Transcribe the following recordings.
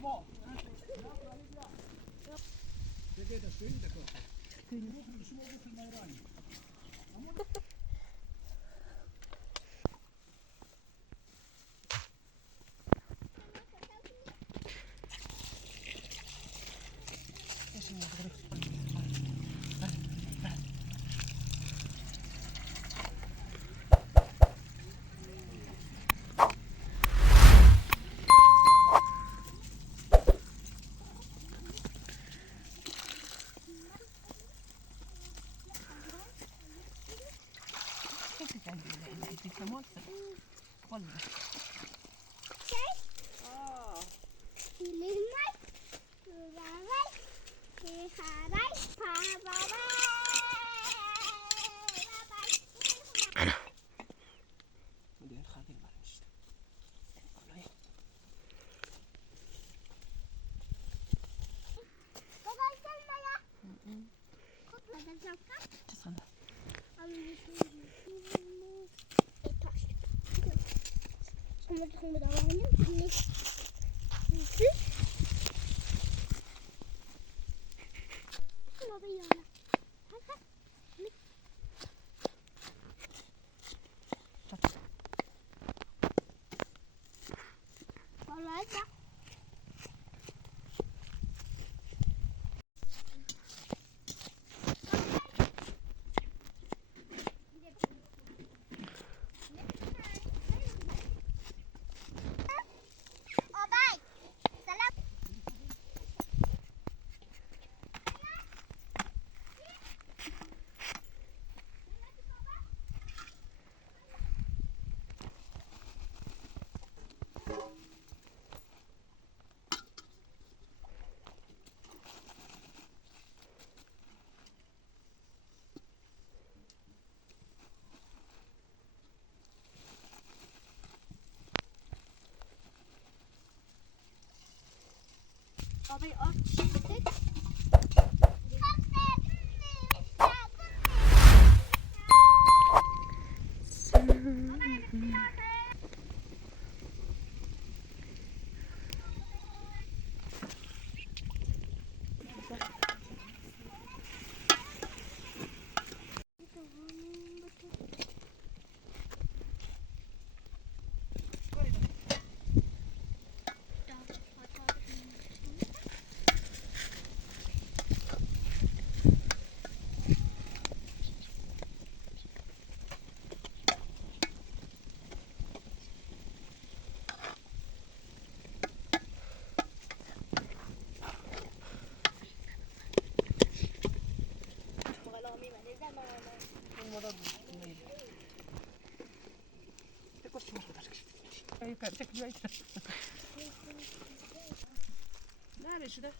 Bravo! Det är det styrde på. Du slår upp för mig rann. Kommer det vara en Bobby up. Nerede şurada?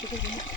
Çır.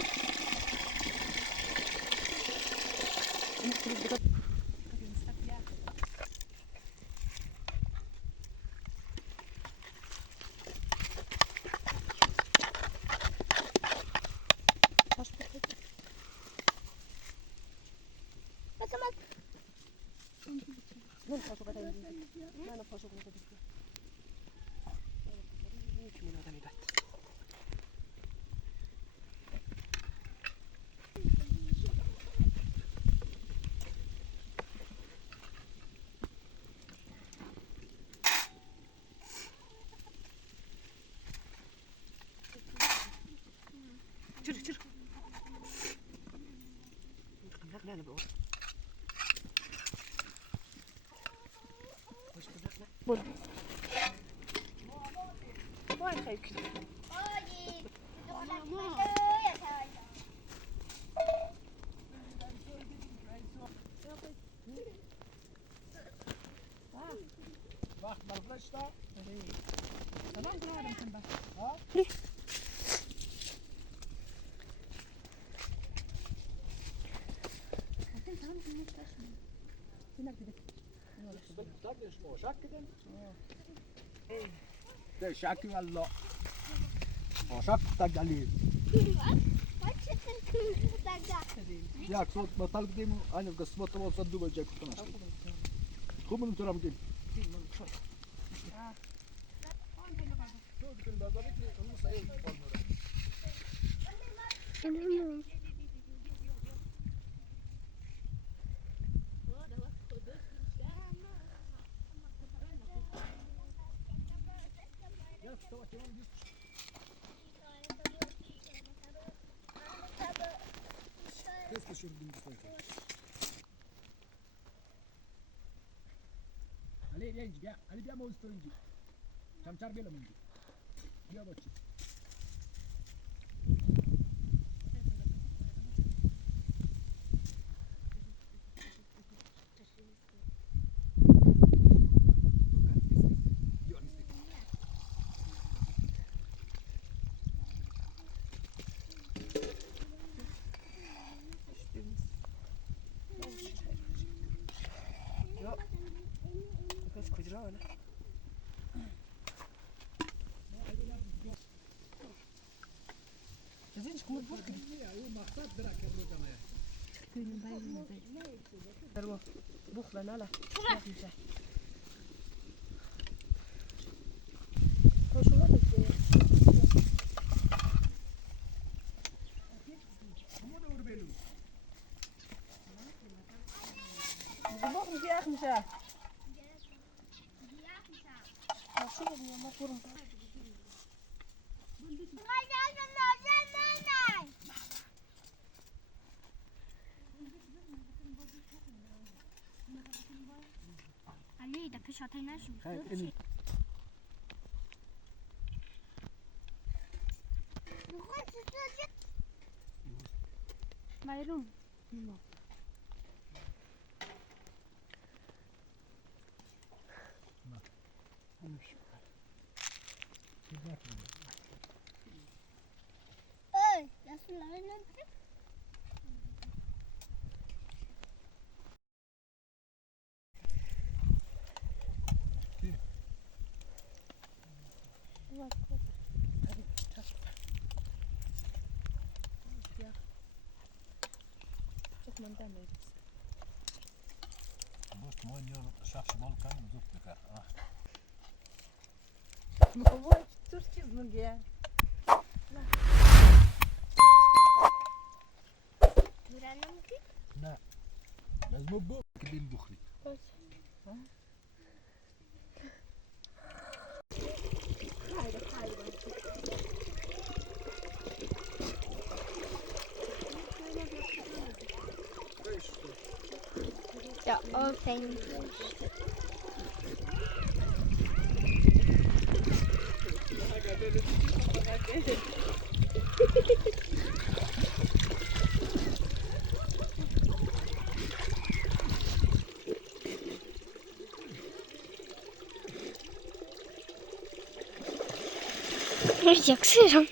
Nerede bu? Bun. Vay kayık. Bak arkadaşlar. Tamam kullanırım sen bak. Ha? ده مش مشكل ده شكل والله مشكل تجلي يا صوت بطل قديم انا قسمت طول صدق وجهك خو من ترى ممكن Ali dia juga, Ali dia mau stringi. Camcar bela mungkin. Dia bocci. Kujra öyle. Sizin hiç kumur bak. Darbo. Bukhla nala. Bukhla في آخر مشاة. Ali ده في شاطئ نشوف معلوم ايه يا سلام بص مو اليوم شخص بالكم وزوج بكر Ой, Türkçe mi ya? Görelim ki. لا لازم بو كبين بخري Ja, open. Yaksırım.